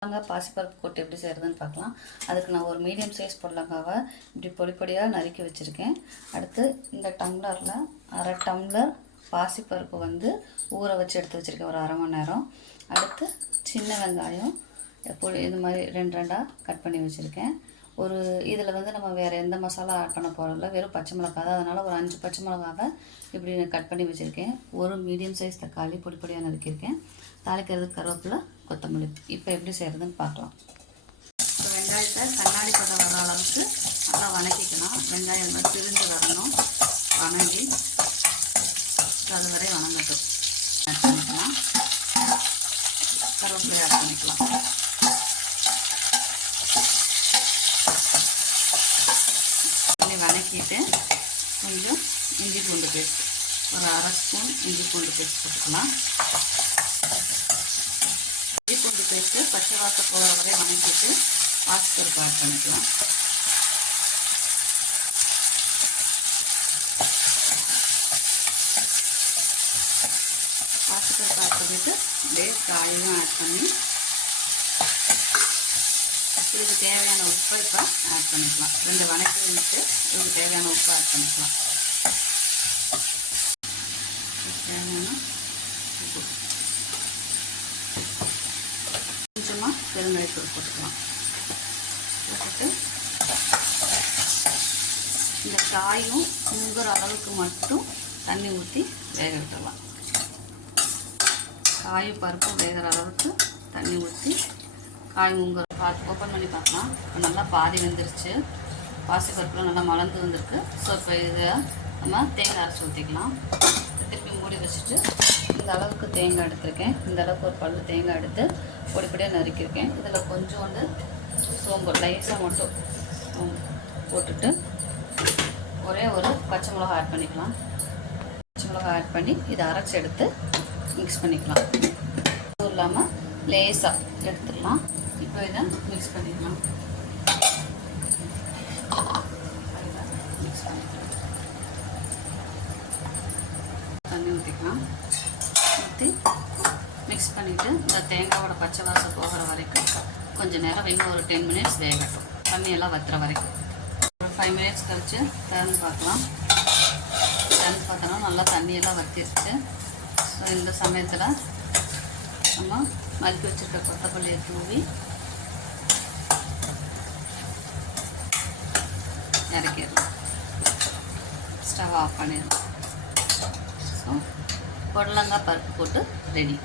புடலங்காய் பாசிப்பருப்பு கொட்டு எப்படி செய்கிறதுன்னு பார்க்கலாம். அதுக்கு நான் ஒரு மீடியம் சைஸ் புடலங்காவை இப்படி பொடி பொடியாக நறுக்கி வச்சுருக்கேன். அடுத்து இந்த டம்ளரில் அரை டம்ளர் பாசிப்பருப்பு வந்து ஊற வச்சு எடுத்து வச்சுருக்கேன். ஒரு அரை மணி நேரம். அடுத்து சின்ன வெங்காயம் புளி இது மாதிரி ரெண்டு ரெண்டாக கட் பண்ணி வச்சுருக்கேன். ஒரு இதில் வந்து நம்ம வேறு எந்த மசாலா ஆட் பண்ண போகிறதில்ல வெறும் பச்சை மிளகா தான். அதனால் ஒரு அஞ்சு பச்சை மிளகாவை இப்படி கட் பண்ணி வச்சுருக்கேன். ஒரு மீடியம் சைஸ் தக்காளி பொடி பொடியாக நறுக்கியிருக்கேன். தாளிக்கிறதுக்கு கருவேப்பிலை கொத்தமல்லி. இப்போ எப்படி செய்கிறதுன்னு பார்க்கலாம். இப்போ வெங்காயத்தை கண்ணாடி பதம் வர அளவுக்கு நல்லா வணக்கிக்கலாம். வெங்காயம் திரிஞ்சு வரணும். வணங்கி அது வரை வணங்கட்டும். ஆட் பண்ணிக்கலாம். கருவேப்பிலை ஆட் பண்ணிக்கலாம். பண்ணி வதக்கிட்டு கொஞ்சம் இஞ்சி பூண்டு பேஸ்ட். ஒரு அரை ஸ்பூன் இஞ்சி பூண்டு பேஸ்ட் போட்டுக்கலாம் இஞ்சி பூண்டு பேஸ்ட்டு பச்சை போகிற வரை வணங்கிட்டு வாசப்பருப்பு ஆட் பண்ணிக்கலாம். வாசப்பருப்பு ஆட் பண்ணிவிட்டு அப்படியே காயும் ஆட் பண்ணி இதுக்கு தேவையான உப்பை இப்போ ஆட் பண்ணிக்கலாம். ரெண்டு வணக்கி வந்துட்டு இதுக்கு தேவையான உப்பு ஆட் பண்ணிக்கலாம். தேவையான உப்பு. பெருங்காயத்தூள் போட்டுக்கலாம். போட்டுட்டு இந்த காயும் முங்குற அளவுக்கு மட்டும் தண்ணி ஊற்றி வேக விட்டுடலாம். காயும் பருப்பும் வேகிற அளவுக்கு தண்ணி ஊற்றி காய் முங்குற பார்த்து ஓப்பன் பண்ணி பார்க்கலாம். இப்போ நல்லா பாதி வெந்துருச்சு. பாசி பருப்புலாம் நல்லா மலர்ந்து வந்திருக்கு. ஸோ இப்போ இதை நம்ம தேங்காய் அரைச்சி ஊற்றிக்கலாம் திருப்பி மூடி வச்சுட்டு இந்த அளவுக்கு தேங்காய் எடுத்திருக்கேன். இந்த அளவுக்கு ஒரு பல்லு தேங்காய் எடுத்து பொடி பொடியாக நறுக்கியிருக்கேன். இதில் கொஞ்சோண்டு சோம்பு லைஸாக மட்டும் போட்டுட்டு ஒரே ஒரு பச்சை மிளகா ஆட் பண்ணிக்கலாம். பச்சை மிளகா ஆட் பண்ணி இதை அரைச்சி எடுத்து மிக்ஸ் பண்ணிக்கலாம். அதுவும் இல்லாமல் லேஸாக எடுத்துடலாம். இப்போ இதை மிக்ஸ் பண்ணிக்கலாம் மிக்ஸ் பண்ணிக்கலாம் தண்ணி ஊற்றிக்கலாம் ஊற்றி மிக்ஸ் பண்ணிவிட்டு இந்த தேங்காவோட பச்சை வாசம் போகிற வரைக்கும் கொஞ்சம் நேரம் இன்னும் ஒரு டென் மினிட்ஸ் வேகட்டும். தண்ணியெல்லாம் வத்துற வரைக்கும். ஒரு ஃபைவ் மினிட்ஸ் கழித்து திறந்து பார்க்கலாம். திறந்து பார்த்தோன்னா நல்லா தண்ணியெல்லாம் வத்திருச்சு. ஸோ இந்த சமயத்தில் நம்ம மறுக்கி வச்சுருக்க கொத்தமல்லியை தூவி இறக்கிடலாம். ஸ்டவ் ஆஃப் பண்ணிடலாம். ஸோ புடலங்காய் பருப்பு போட்டு ரெடி